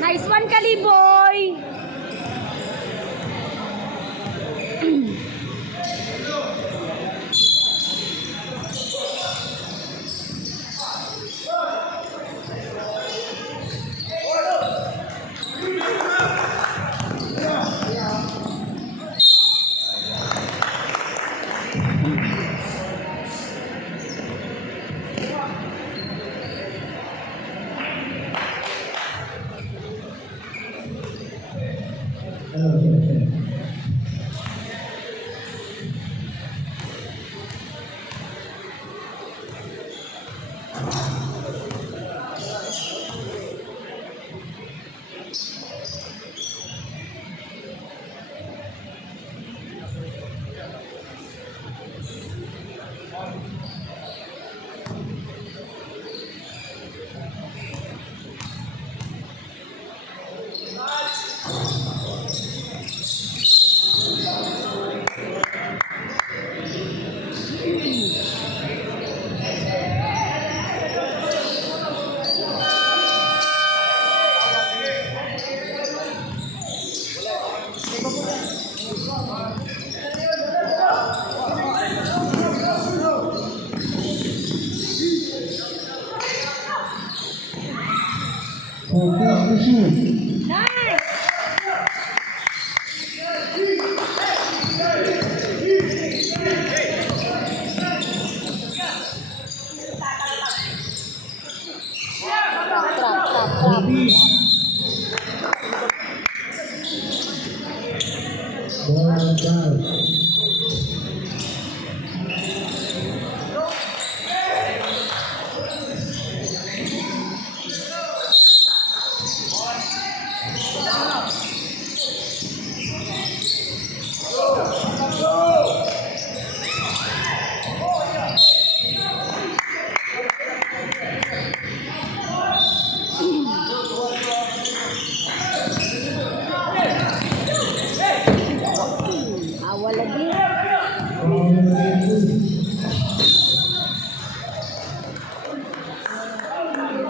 Nice one, Kaliboy! Nice! Awa lagi.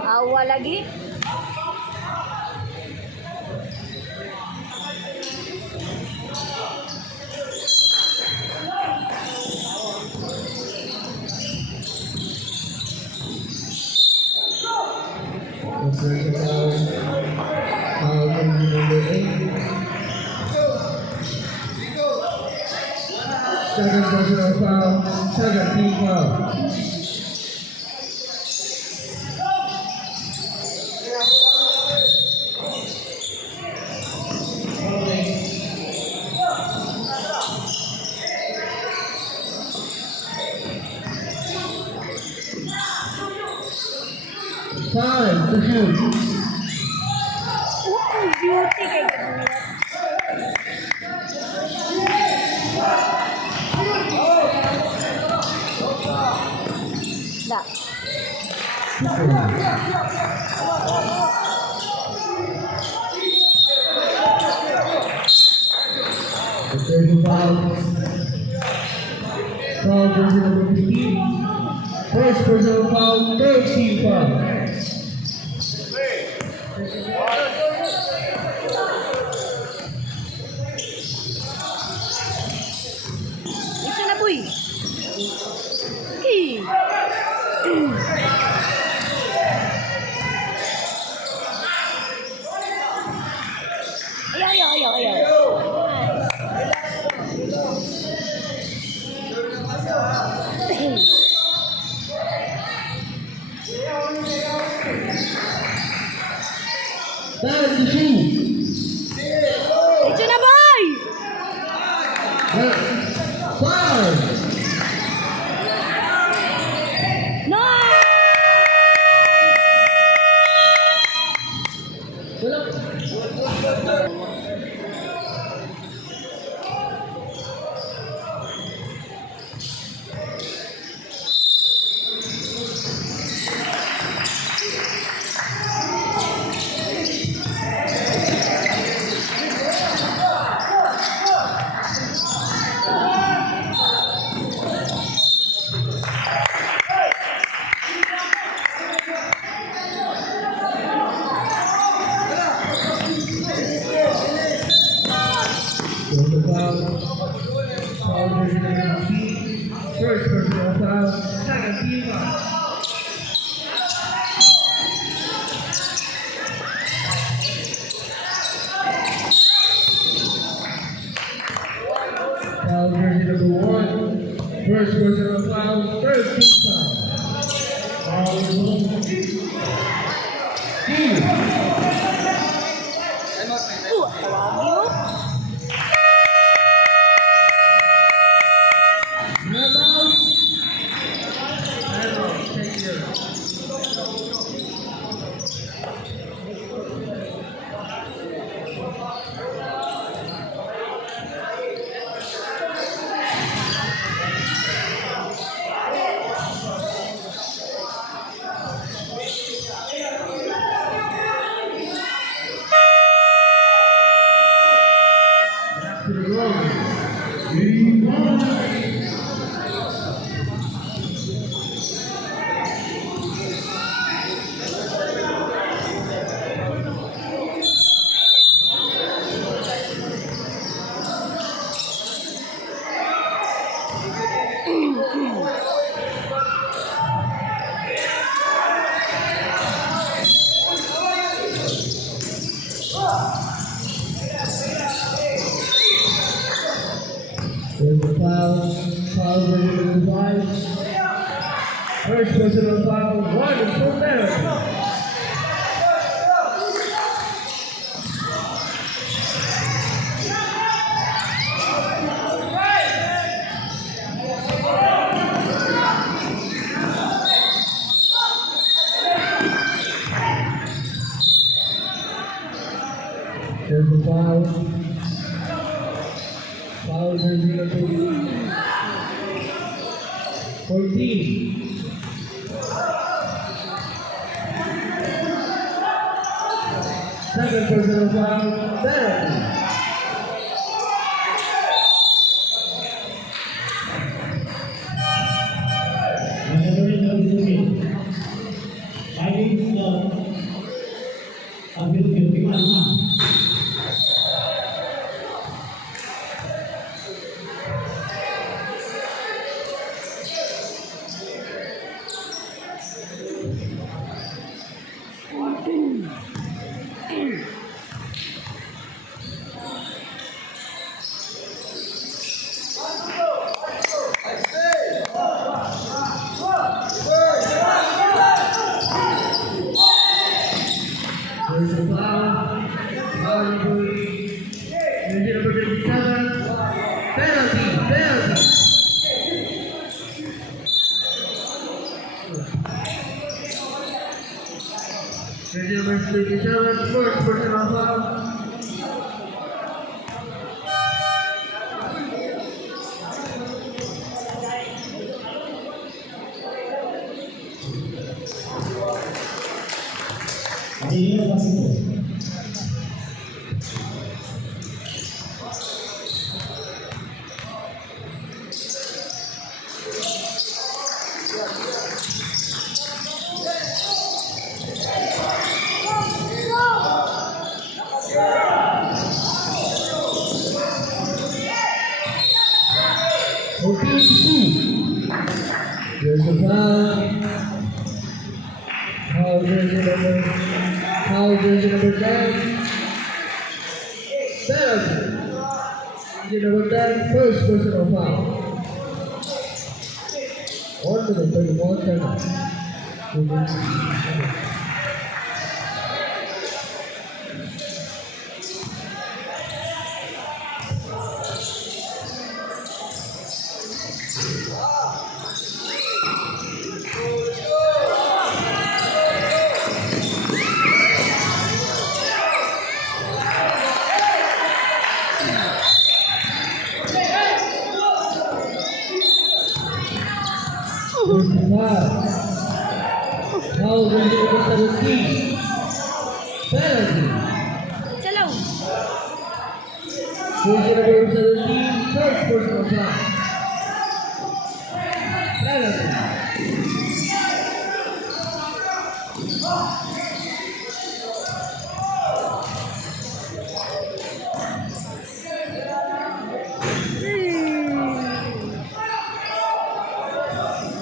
Awa lagi. Second personal foul, second team foul. Time to shoot. Beauty kay ganun. Da. The third foul. Foul jersey number 15. First personal foul, third team foul. 72. Ito na, boy! Foul. Nice! There's a foul. Foul version number 15. First personal foul. Second team foul. Foul version number 1. First personal foul. Third team foul. Foul is one. Tawag To the road. There's a foul. Foul version number 5. First personal foul. One is full penalty. There's a foul. Foul version number 14. Second personal foul. Penalty. There's a foul. Foul number 27. Penalty. Penalty. Number 27. First personal foul. There's a foul. Foul jersey number 10. Penalty. Jersey number 10, first personal foul. 1 minute 31 seconds. Jersey number 17, first personal foul. Penalty.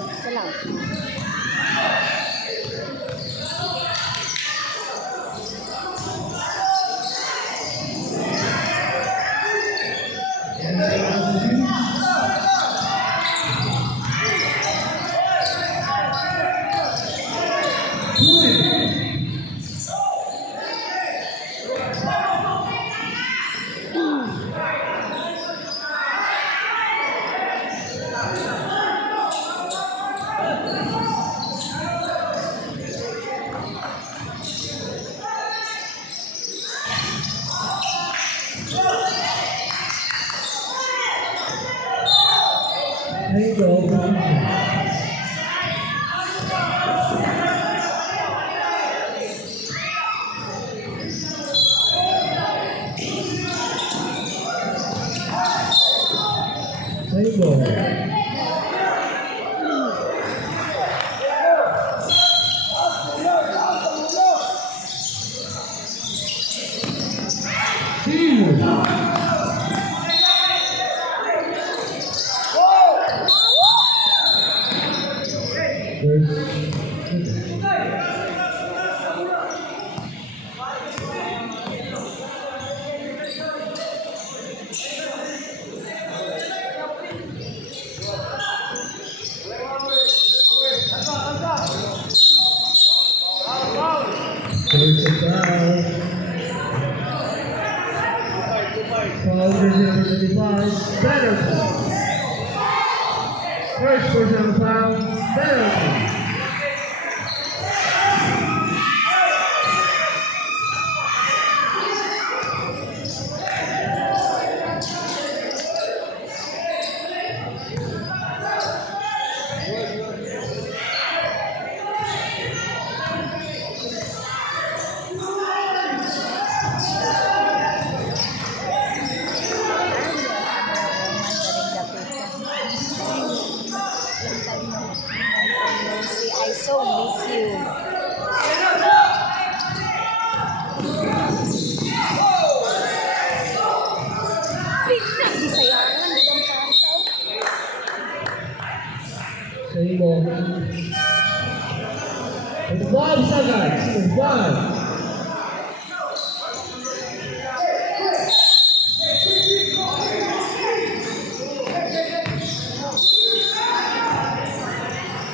Isa lang. There you go. There you go. There's a foul. Foul jersey number 25, penalty. First personal foul, penalty. I so miss you. Bigla, bisayangan, di bang pasaw? Same ball. And 5 seconds. 5.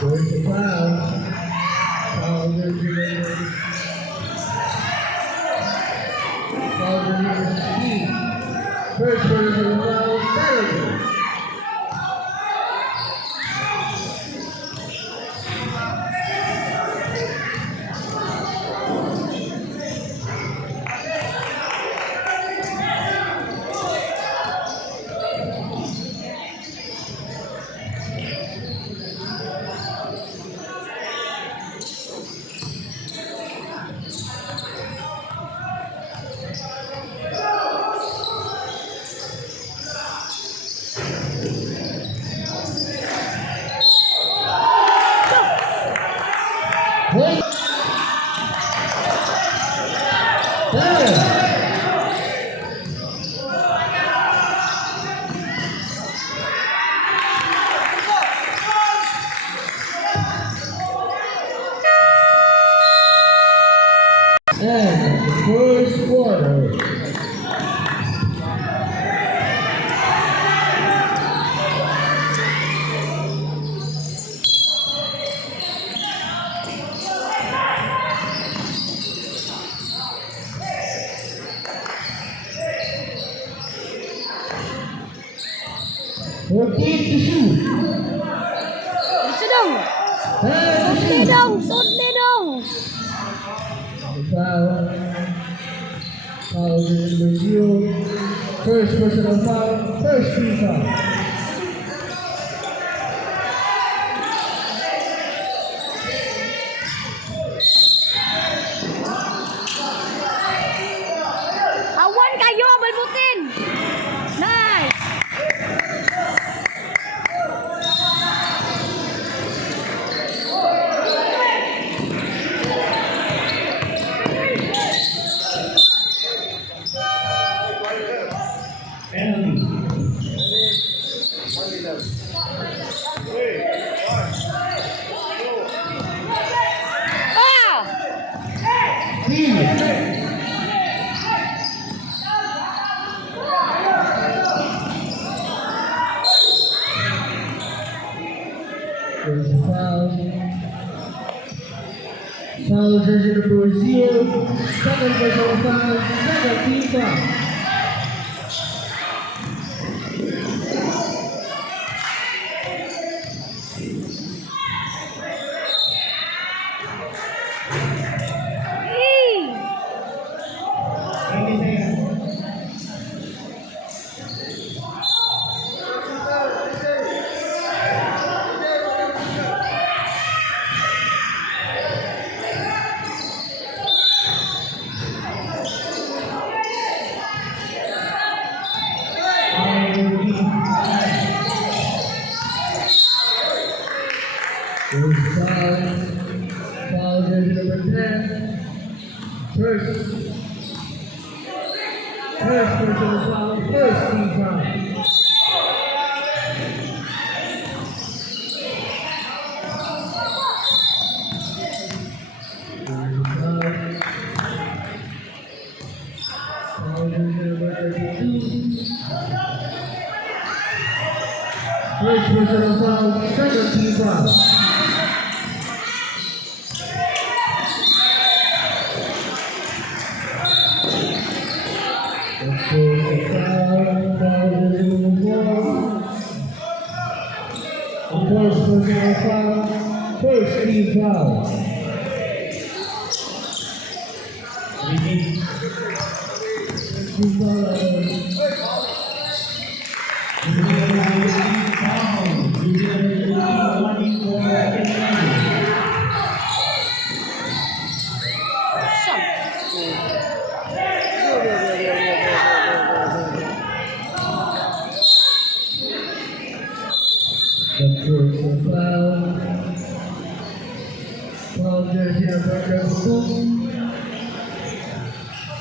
There's a foul. Foul jersey number 16. First personal foul, penalty. Wait. And the first quarter. Bisa dong. Sudli dong, sudli dong. Foul. Foul number 0. First personal foul. First free foul. Awan kayo, balbutin. jersey number 0. Second personal foul. Second team foul. Foul jersey number 10. First personal foul. First team foul. Foul jersey number 32. First personal foul. Second team foul. First personal foul, first team foul. The first foul, foul jersey number 2.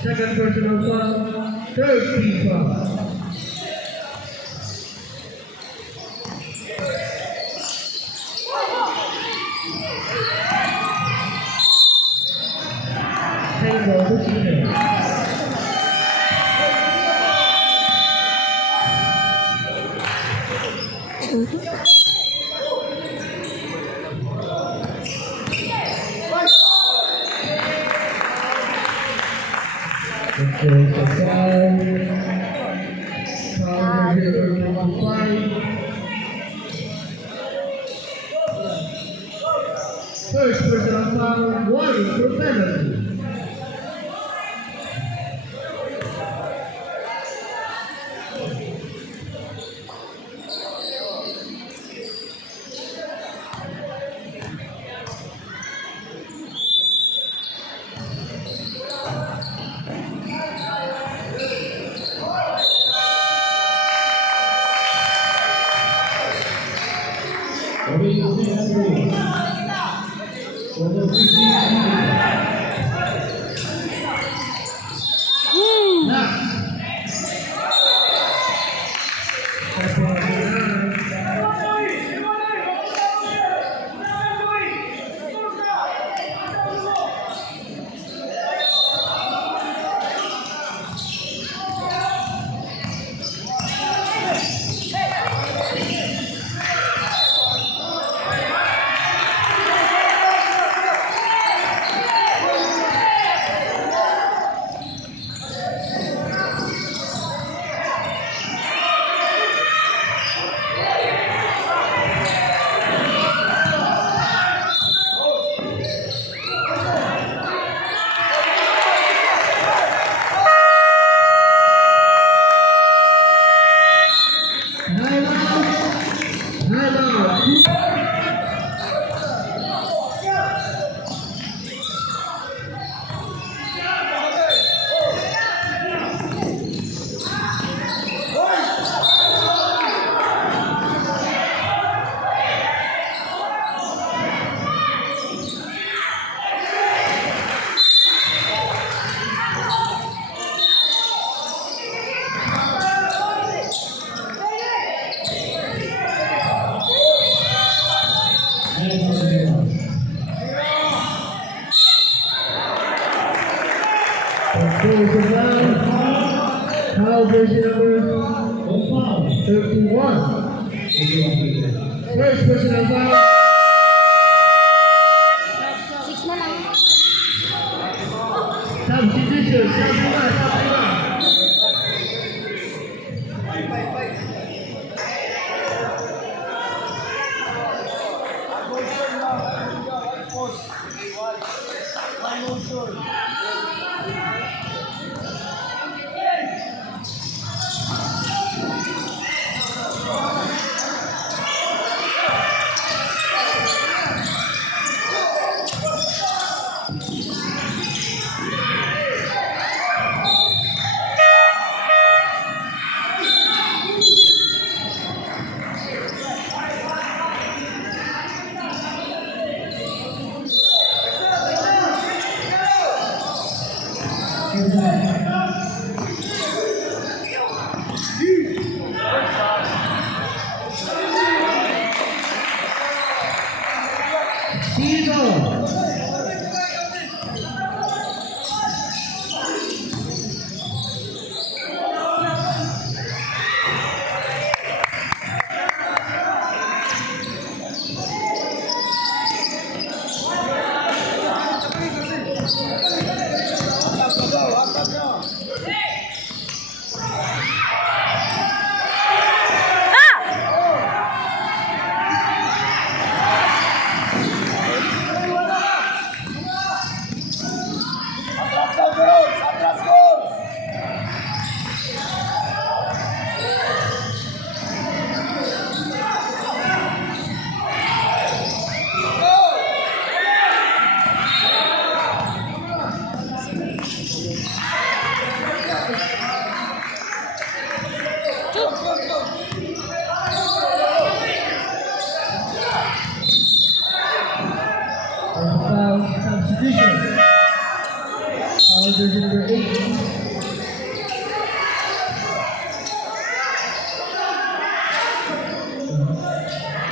Second personal foul, third team foul. Tango to Chile. First personal foul, one for penalty. Foul jersey number 31. First personal foul. 6 na lang.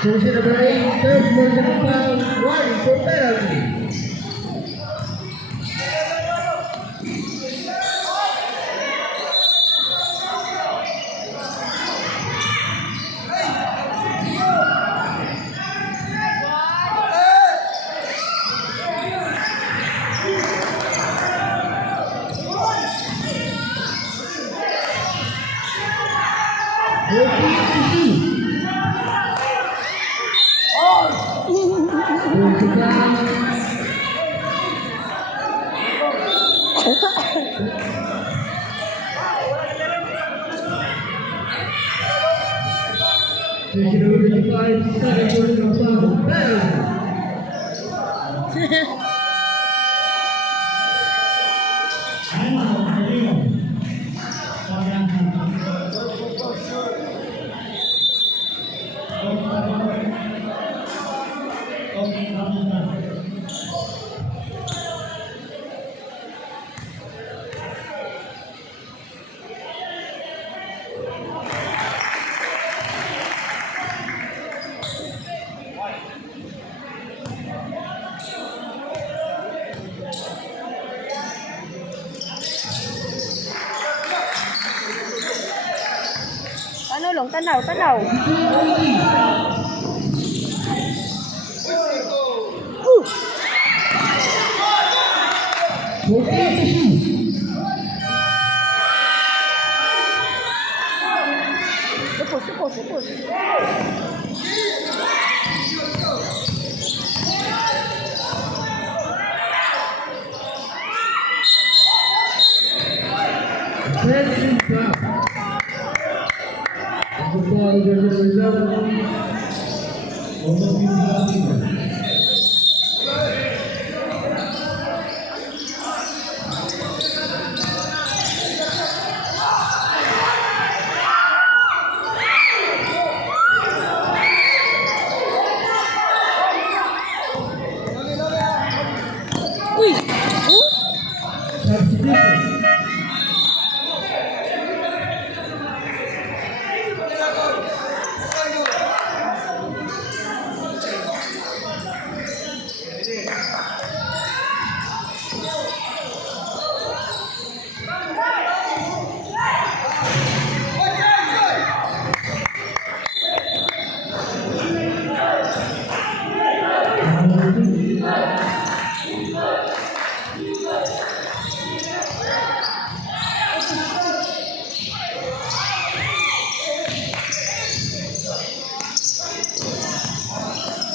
Jersey number 8, third personal foul, warning for penalty. Tanong, tanaw. Lupos. Uy!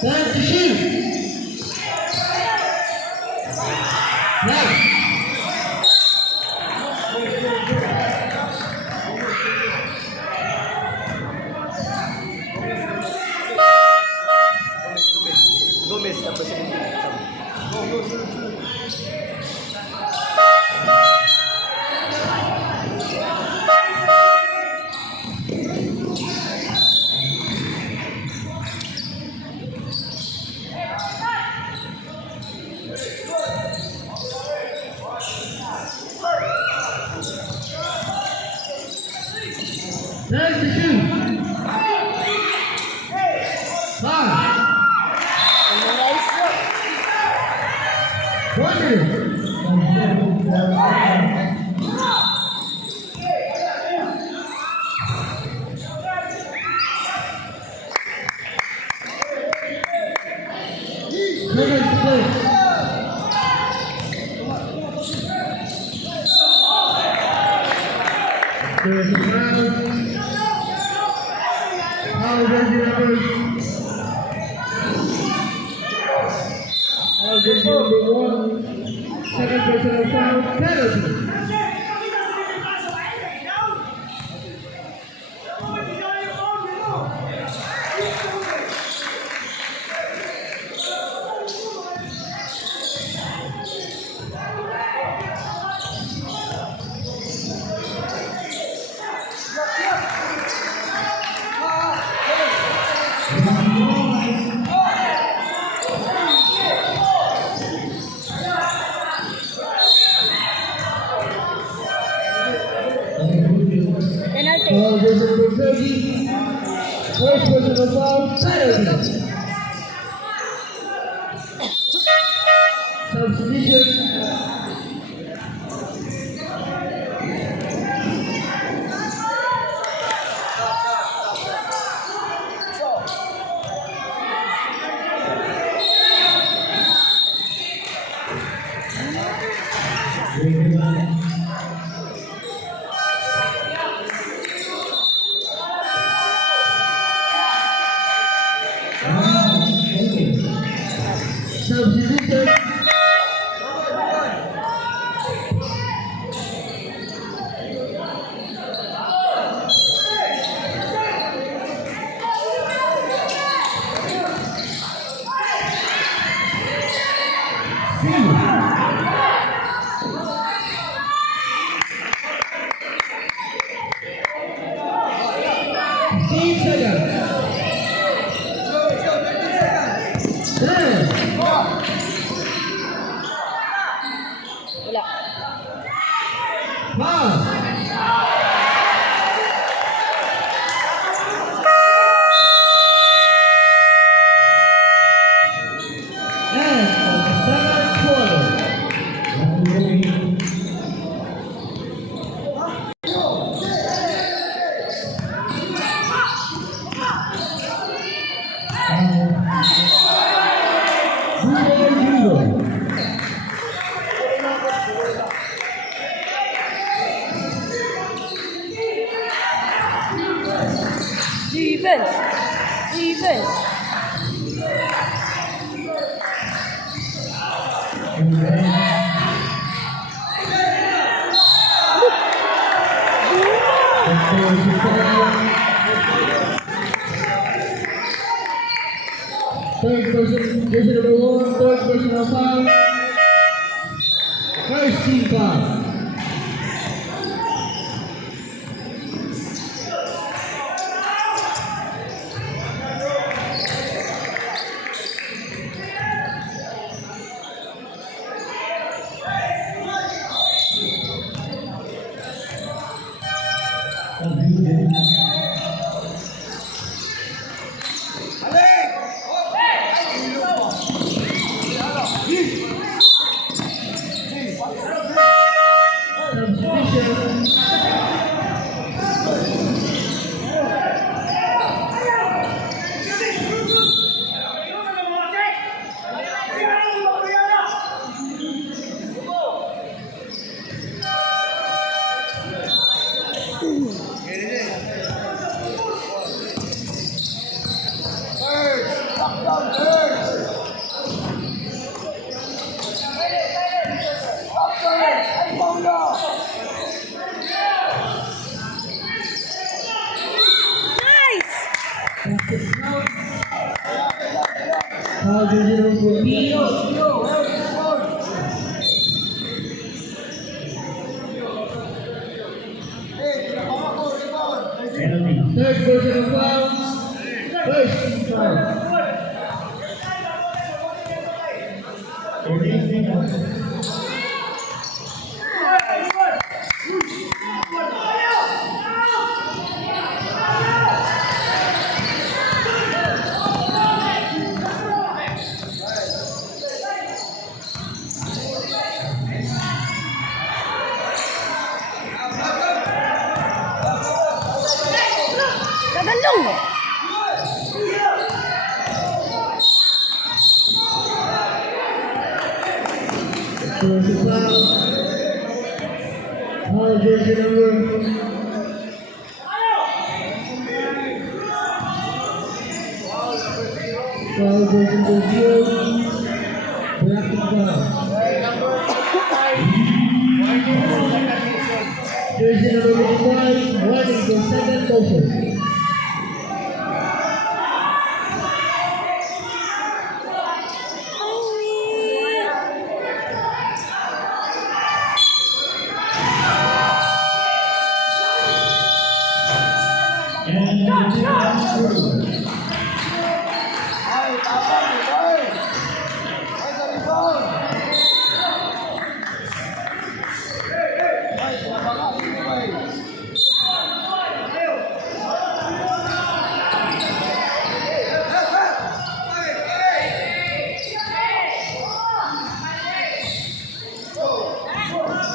Time to shoot. Now. Gomez tapos yung Time to shoot. 5. Wonder. There's a foul. Foul jersey number 1. Second personal foul, penalty. Penalty. Foul jersey number 30. First personal foul, penalty. Substitution. Substitution. Wala. Defense. Third person number 1, third personal foul. First team foul. Foul jersey number 14. Third personal foul. First team foul. Gagandong. First foul. Foul jersey number. Foul jersey number 0. Bracket foul. Jersey number 55, running for second motion.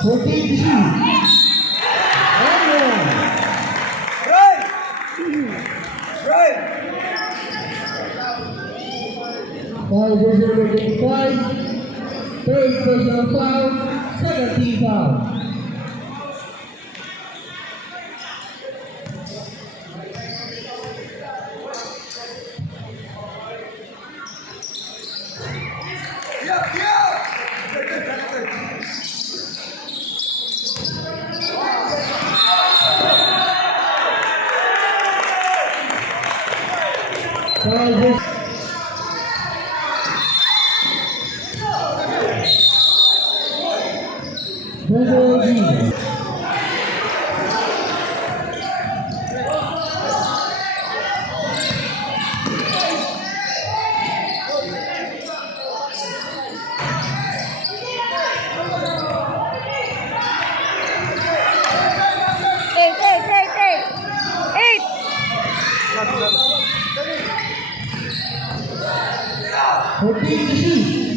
14-2. Right! Right! Foul versus number 25. Third personal foul. Second team foul. Yeah, yeah! Foul versus Brother G. Eight. 14-2.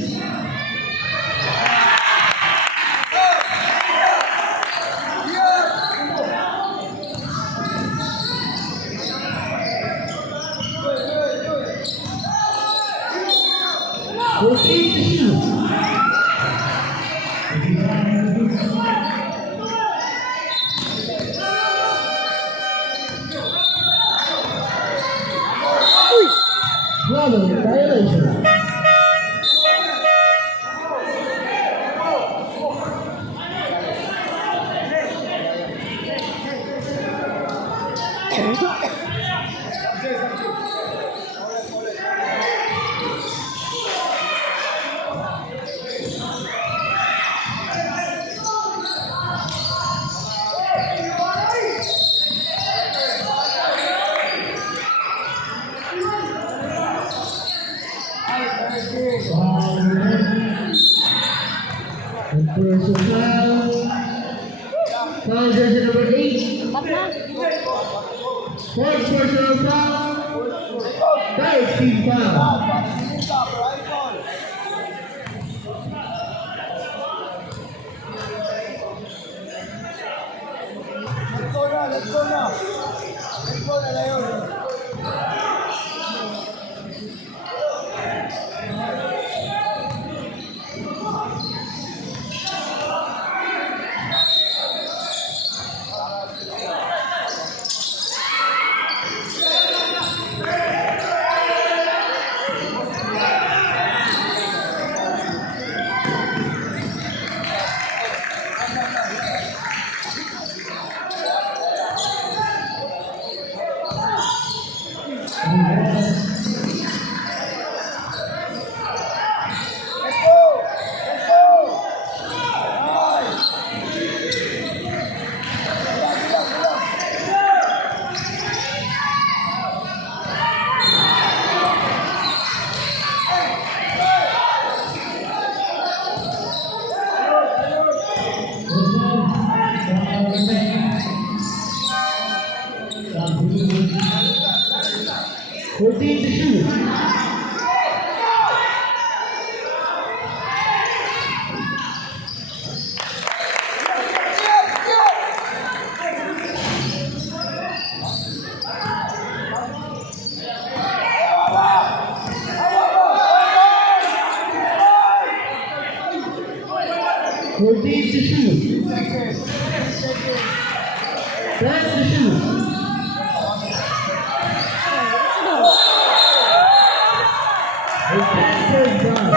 Brother, violation. Personal foul. Foul jersey number 8. Tap na. Fourth personal foul. Third team foul. Let's go na. Let's go na, Leon. Let's go! Let's go! Nice! Fourteen to shoot. Fourteen to shoot. Ten to shoot. Third foul.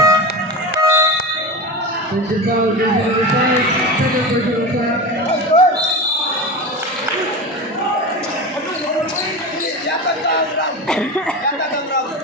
Third foul, jersey number 5. Second personal foul. Yatag na ang round. Yatag ang round.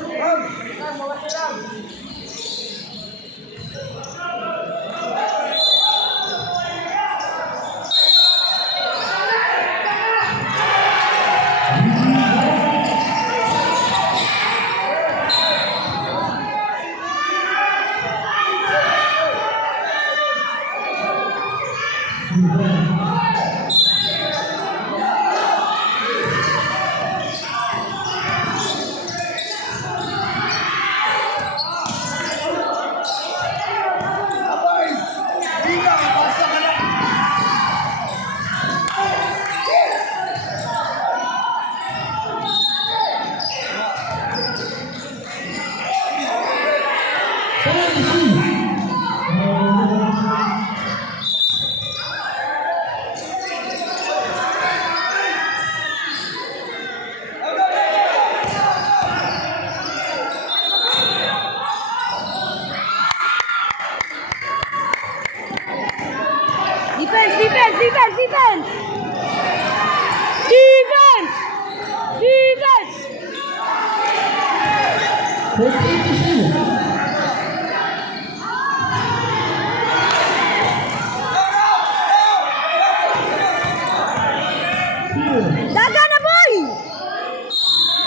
Daga na, boy!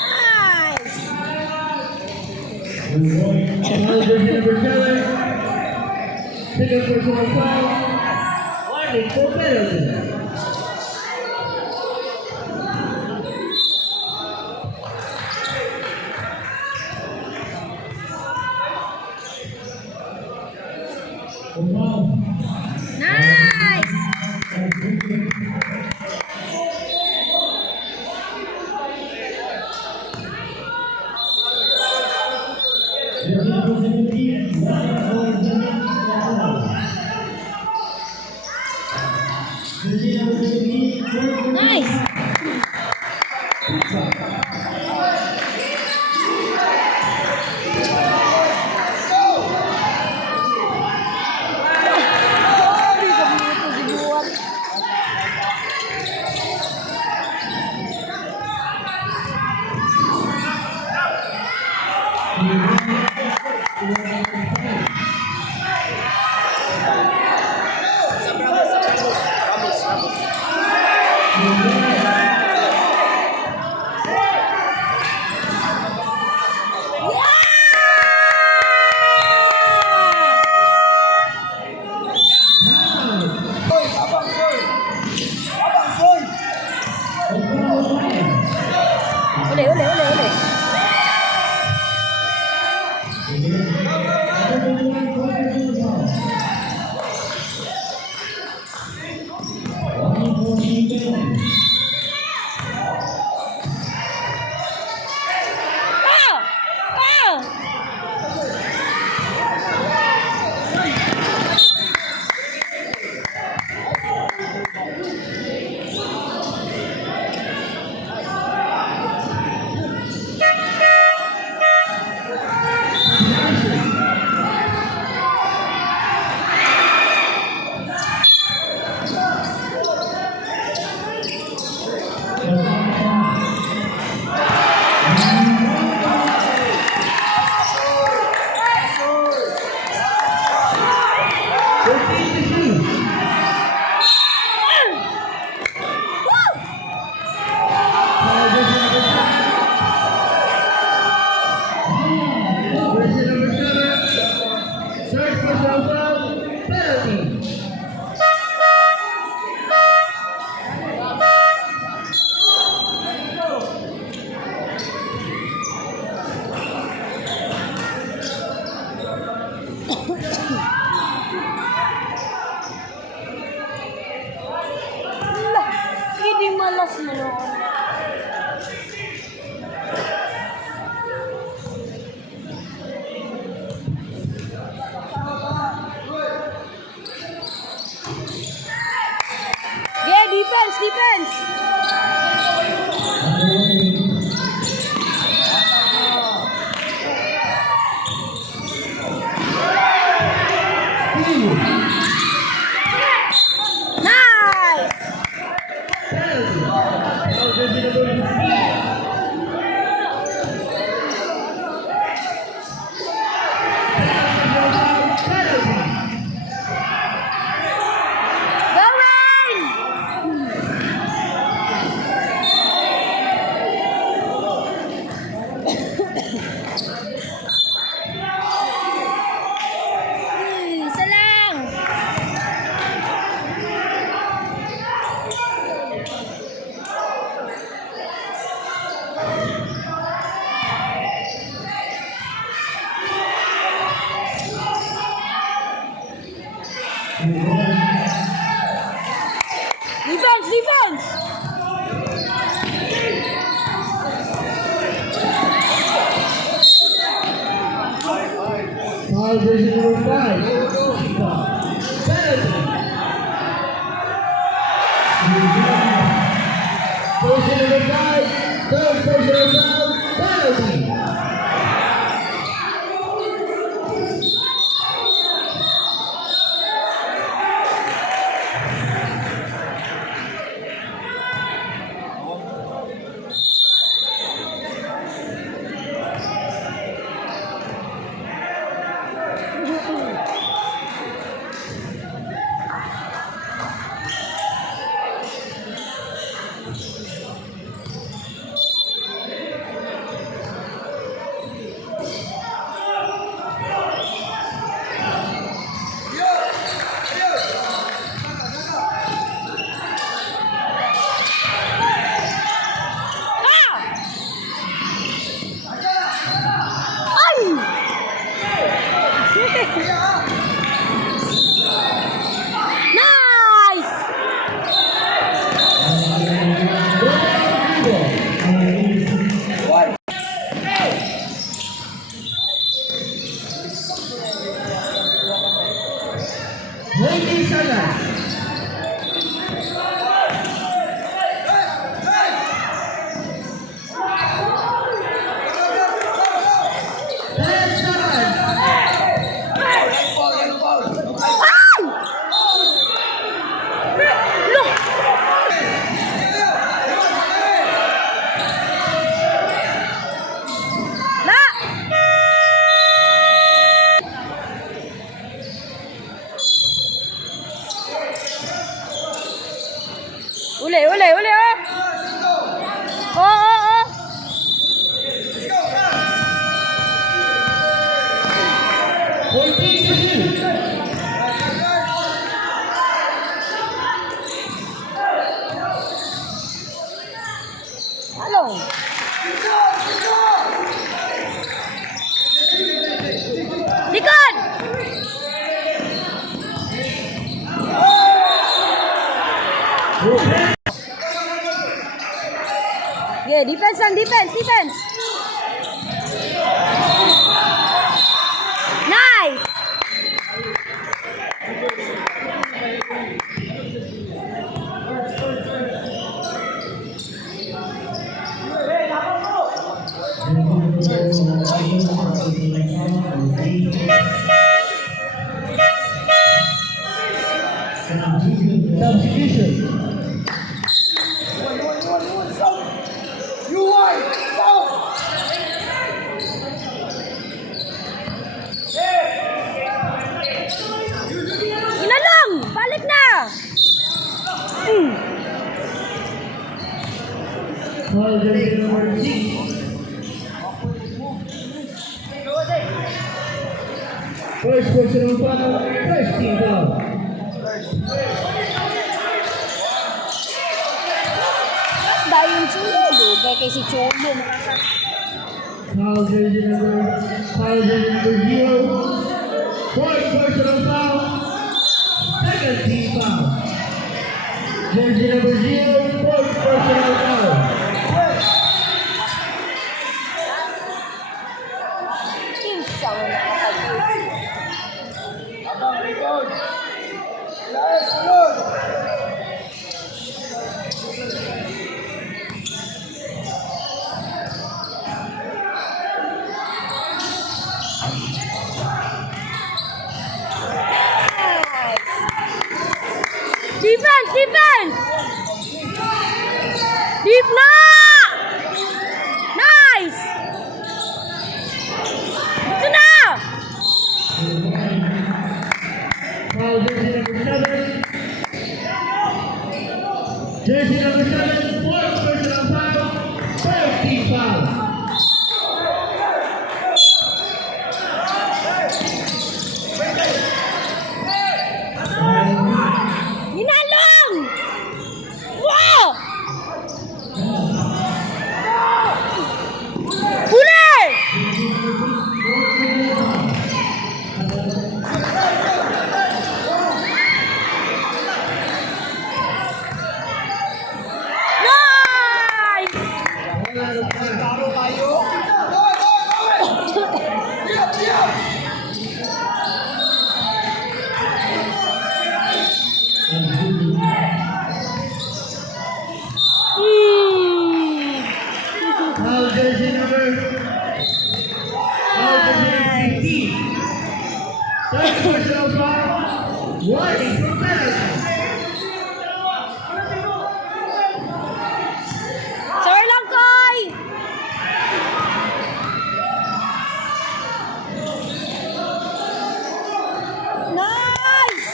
Nice! Foul jersey number 7. Second personal foul. Warning for penalty. Nice! Nice! Soy, abang soy. Abang soy. Uli. Jersey number 7. Third personal foul. Penalty. Hindi malas mo noon. Yeah, defense! Nice! Penalty. Foul jersey number 15. Isa lang! Defense! Foul jersey number 5. Penalty. Jersey number 5. Third personal foul. Penalty. Long! Likod! Yeah, defense lang, defense! Nice! Substitution. You wide! South! Inalong! Balik na! Foul jersey number 6. First personal foul, first team foul. Dahil yung chulo. Dugay kay si chulo. Foul jersey number 0. Fourth personal foul, second team foul. Jersey number 0, fourth personal foul. Kinsa mo nakapag-jersey. Abang rebound! Last one! Defense! Deep na! Nice! Ito na! Foul jersey number 7. Jersey number 7, fourth personal foul, third team foul. Inalong! Wow! Huli! Nice! Taro tayo! Foul jersey number 15. Third personal foul, warning for penalty. Sorry lang, Koy! Nice!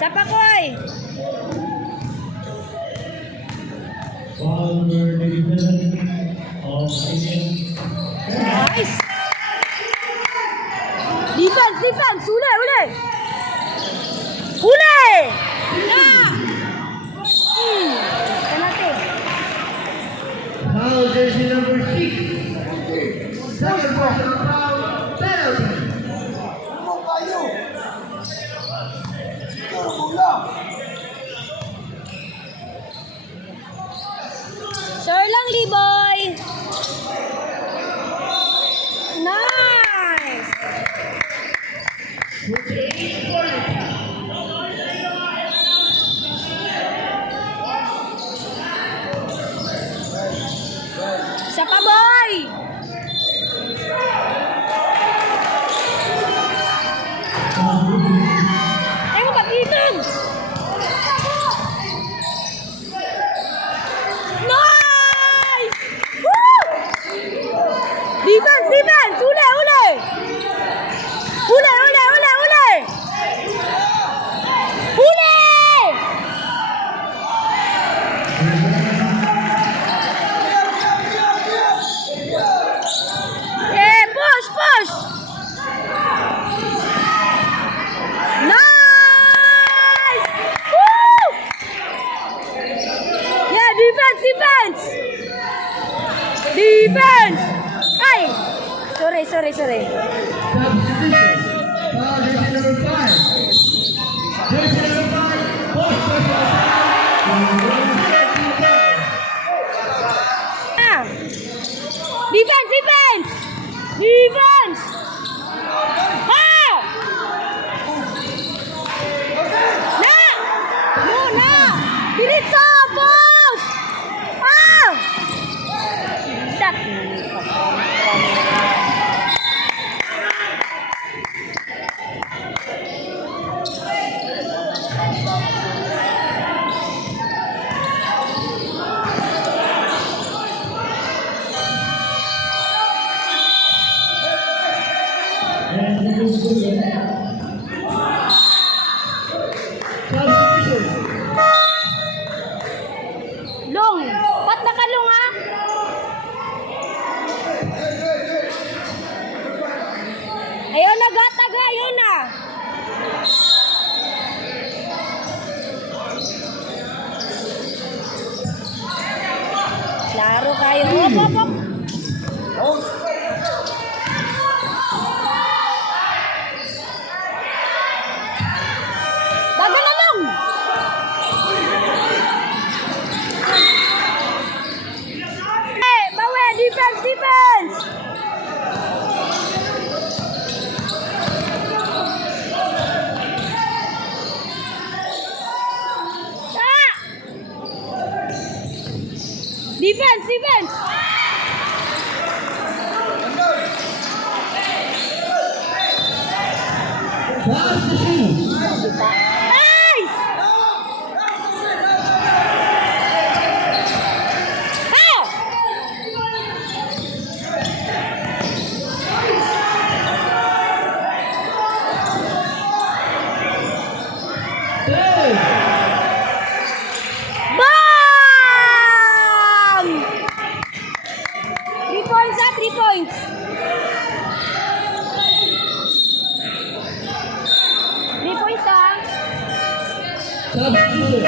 Sapa, Koy! Foul number 37 of Asian. Nice! Defense! Uli! Yeah! Penalty. Foul jersey number 6. Second personal foul, penalty. Ano kayo? Siguro bola! Sorry lang, Liboy! Jersey number 5, first personal foul. Defense, defense! Defense! Ha! Na! No, na! Diretso! Post! Ah! Dak! Long! Ba't nakalong ha? Ayaw nagatag ha, yun na! Klaro kayo. Hop, hop, hop! Bago na long! Hey, bawe! Defense, defense! Ah! Defense, defense! Pass the shoes. Nice! Ah! Hey! Bang! 3 points ha, 3 points. Substitute.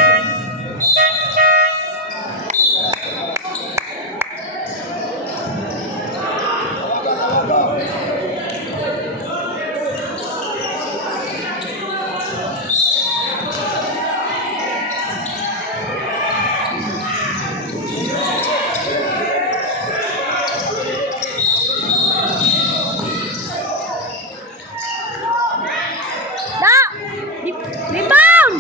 Rebound!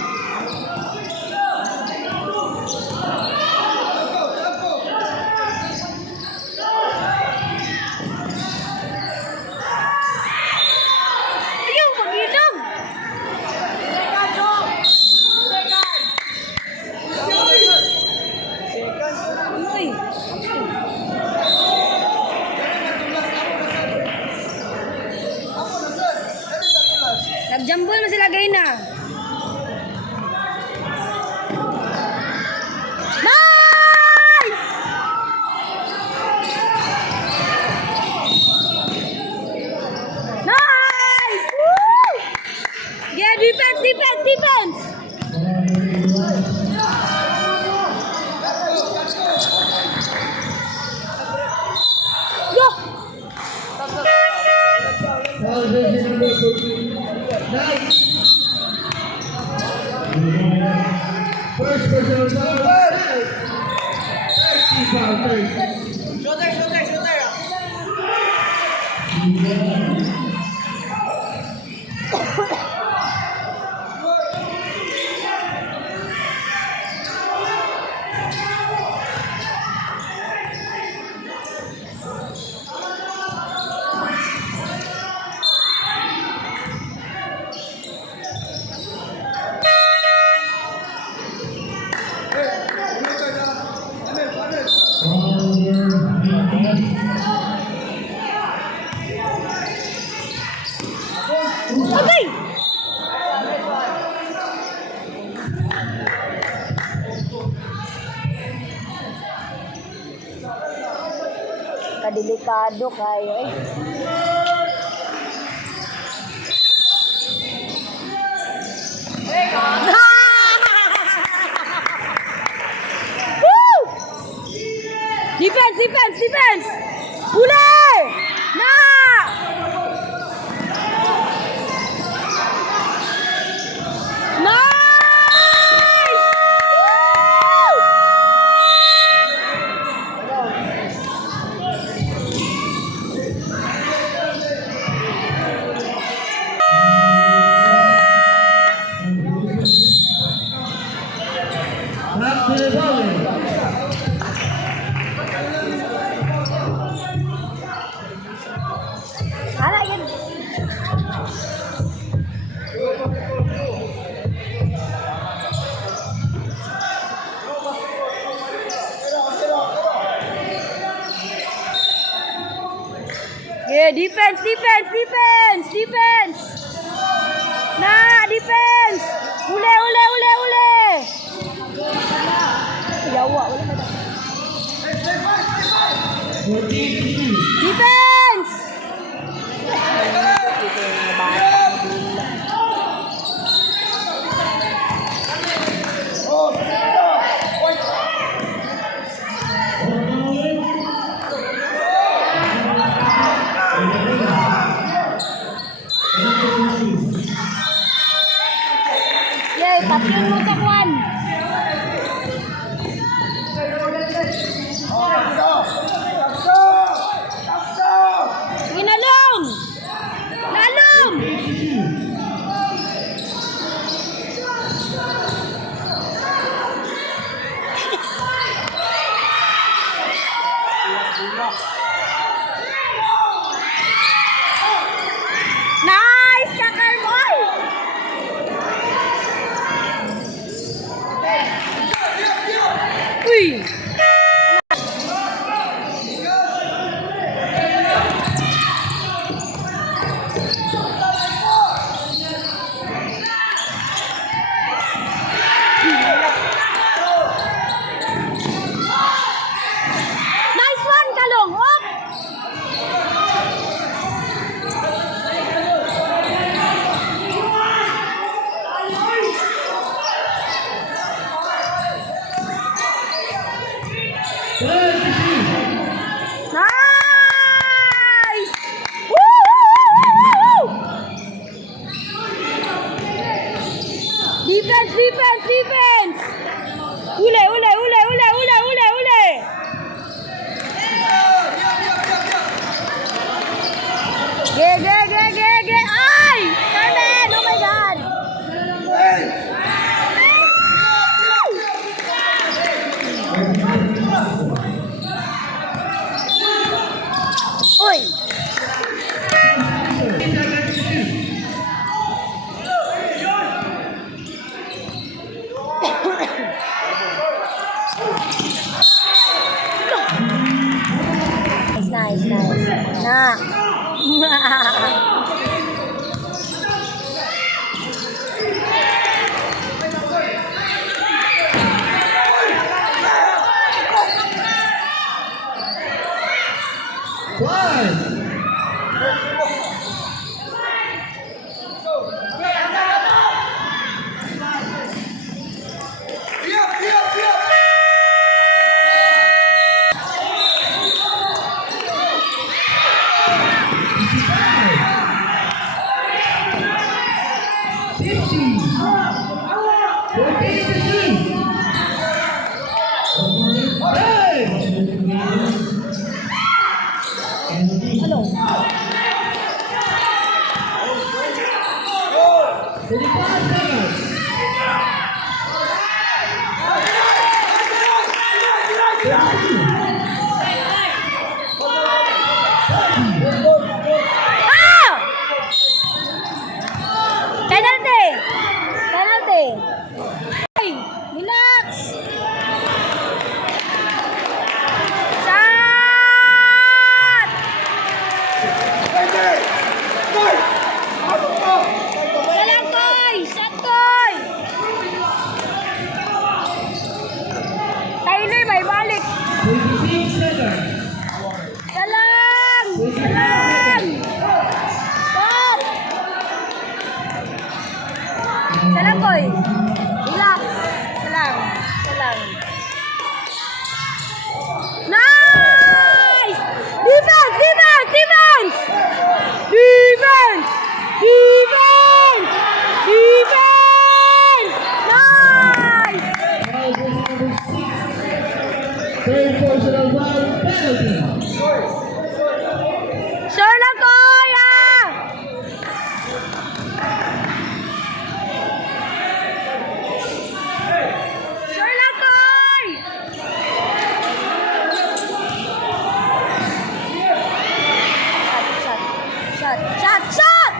Ayaw, mag-inom! Uy! Nagjambol mo sila gay na. Nice! Nice! Woo! Yeah, defense, defense, defense! Yo! Foul jersey number 14. Nice. First personal foul. 30 foul, 30. Shooter. Okay! Kadelikado kayo eh. Woo! Defense, defense, defense! Huli! Na! Na! Defense, defense, defense, defense. Na, defense. Ule, ule, ule, ule. Yawa, wala ba ito? 14-15. Defense. Yay, tatlong mo sa kwan. Inalong! Lalong! Nice! Kakar boy! Uy! Nice one, Kalong! Up! Nice! Woo! Defense, defense, defense! Ule, ule, ule, ule, ule, ule, ule! Ge, ge, ge, ge, ge! Ay! Carmen! Oh my God! Uy! Nice, nice. Na. Five. Ano? Ah! Penalty! Penalty! Hey, relax! Shot! Salang, Koy! Shot, Koy! Tyler, may balik! 26 seconds. Salang! Salang! Stop! Salang, Koy! Relax! Salang! Salang! Nice! Defense! Defense! Defense! Defense! Defense! Defense! Nice! Third personal foul penalty. Sure lang, Koy! Ah! Sure lang, Koy! Shot! Shot! Shot! Shot!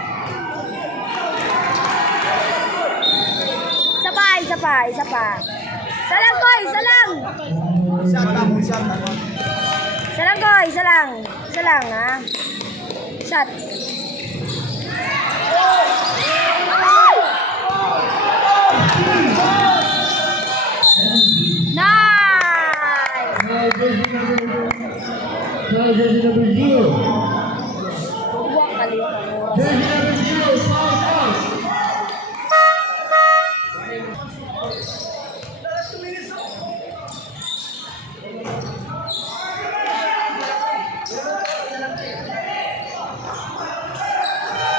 Isa pa! Isa pa! Isa pa! Isa lang, Koy! Isa lang! Isa lang, Koy! Isa lang! Isa lang, ha? Shot. Nice! Now jersey number 0. Buwak kaliwa ka mo. Jersey number 0, foul out.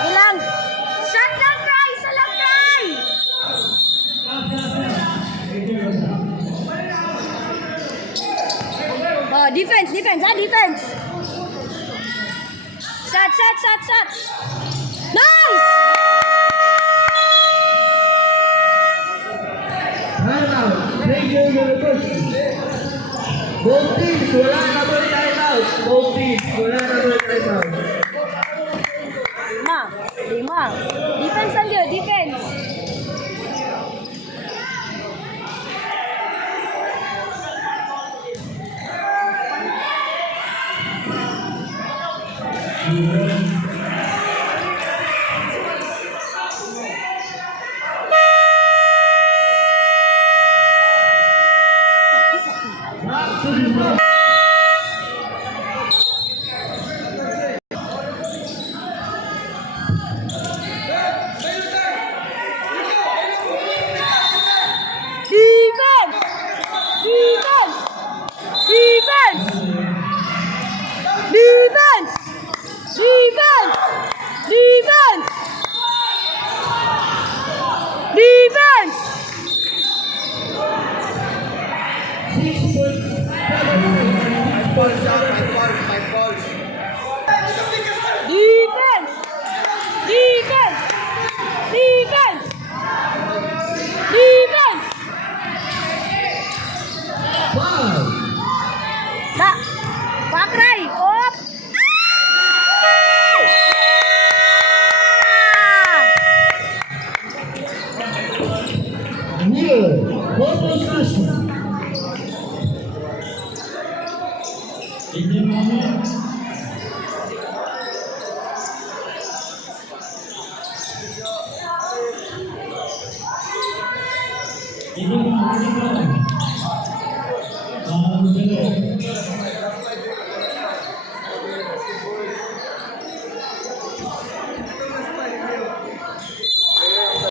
Ilang. Shot lang, Kai! Isa lang, Kai! Oh, defense, defense, defense! Shot, shot, shot, shot! Nice! Timeout. Ranger University. Both teams, wala na ba yung timeout? Both teams, wala na ba yung timeout? Lima. Defense lang yun, defense. Defense! Defense! Defense! Defense! Defense! Defense! Defense! 6.7. Defense! Defense! Defense! Defense! Foul. Na! Pakray! Op! Neil, what was last one? Ini